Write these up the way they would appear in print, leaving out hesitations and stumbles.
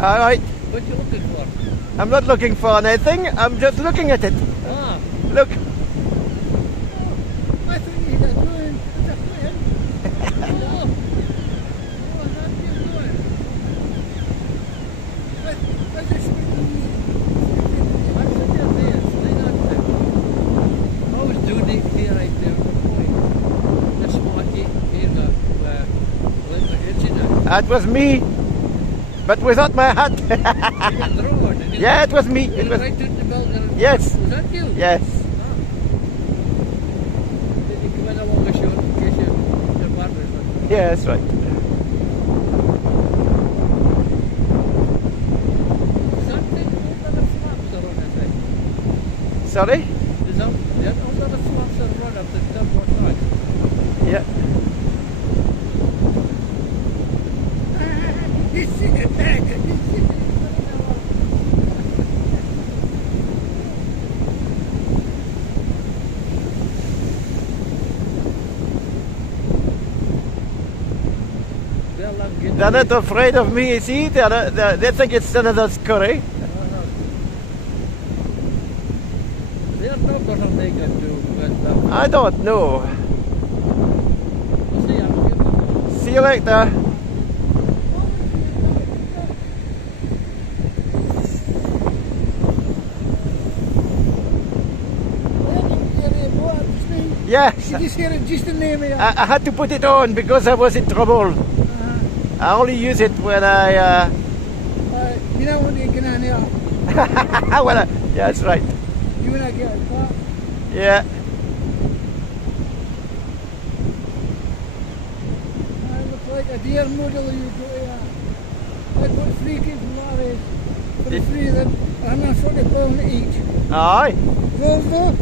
All right. What are you looking for? I'm not looking for anything. I'm just looking at it. Ah. Look. I think you got doing the plan. Oh, what are you doing? I just I was doing it here right there on the point. The smarty here that let my heads in it. That was me, but without my hat. You got drawn. Yeah, it was me. It was. Right to the building. Yes. Was that you? Yes. Ah. Did you come in along a shot in case your partner's not? Yeah, that's right. Something under the flaps are on the thing. Sorry? Is that under the flaps are run up the turbo track? Yeah. You see it back. You see it. They're not afraid of me, you see? They think it's another scurry. Their numbers are they going to with I don't know. see I'm See you later. Yes. You just hear it just the name of it. I had to put it on because I was in trouble. I only use it when I... You know when you get on here, yeah, that's right. you when I get a car. Yeah. I look like a deer model you go here. I put 3 kids lorries for the 3 of them, £140 each. Aye. Volvo,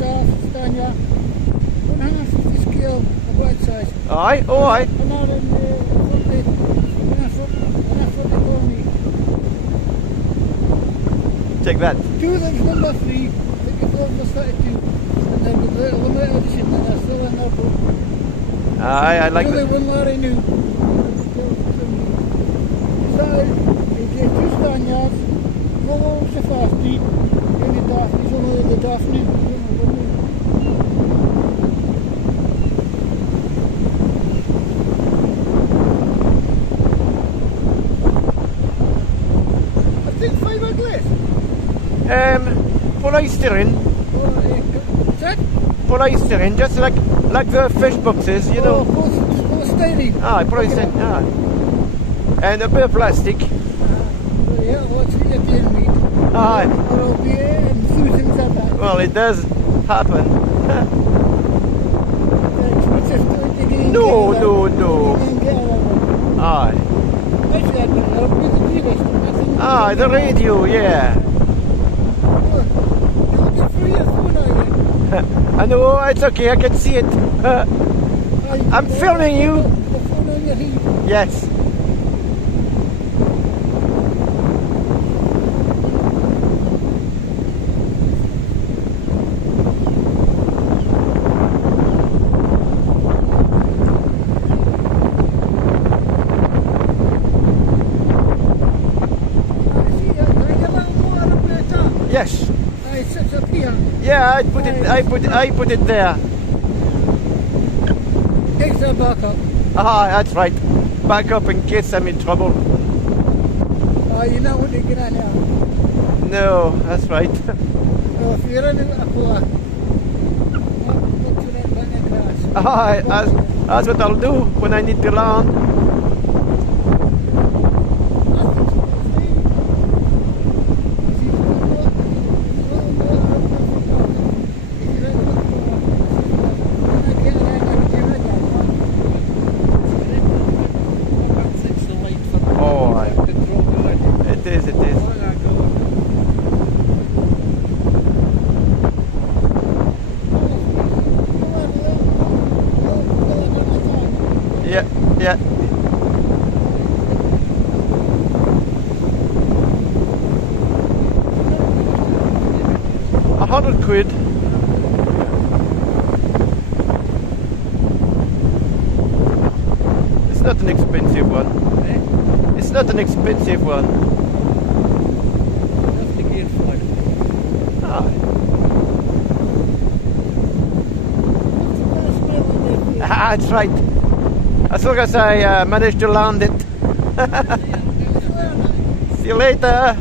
DAF, Stanya, 150 scale of what size. Aye, oh aye. And now in the 140 each. Check that. 2 of them's number 3, I think it's Volvo 32. And then the limited edition, and they're still in their boat. Aye, I like Only that. one lorry new. So, you get 2 Stanyards, Volvo's the fast beat, and the DAF, he's only the DAF new. I think 5 are glass. Polystyrene. Is that? Polystyrene, just like the fish boxes, you know. Both styrene. Aye, polystyrene, aye. And a bit of plastic. Yeah, what's the deal meat? Aye. Or beer and food things like that. Well, it does happen. Expensive to get in. No. Aye. Actually, I don't know. With the TV station. Aye, the radio, yeah. You're looking through your phone, are you? I know, it's okay, I can see it. I'm filming you. The phone on your head. Yes. Yes. It sits up here. Yeah, I put it there. Extra backup. Ah, that's right. Back up in case I'm in trouble. You know when you get on here. No, that's right. So if you're running a car, look to that button across. Ah, that's what I'll do when I need to land. Oh, aye. It is. Yeah. 100 quid. It's not an expensive one. It's not an expensive one. That's the gear for it. Ah, that's right. As long as I manage to land it. See you later.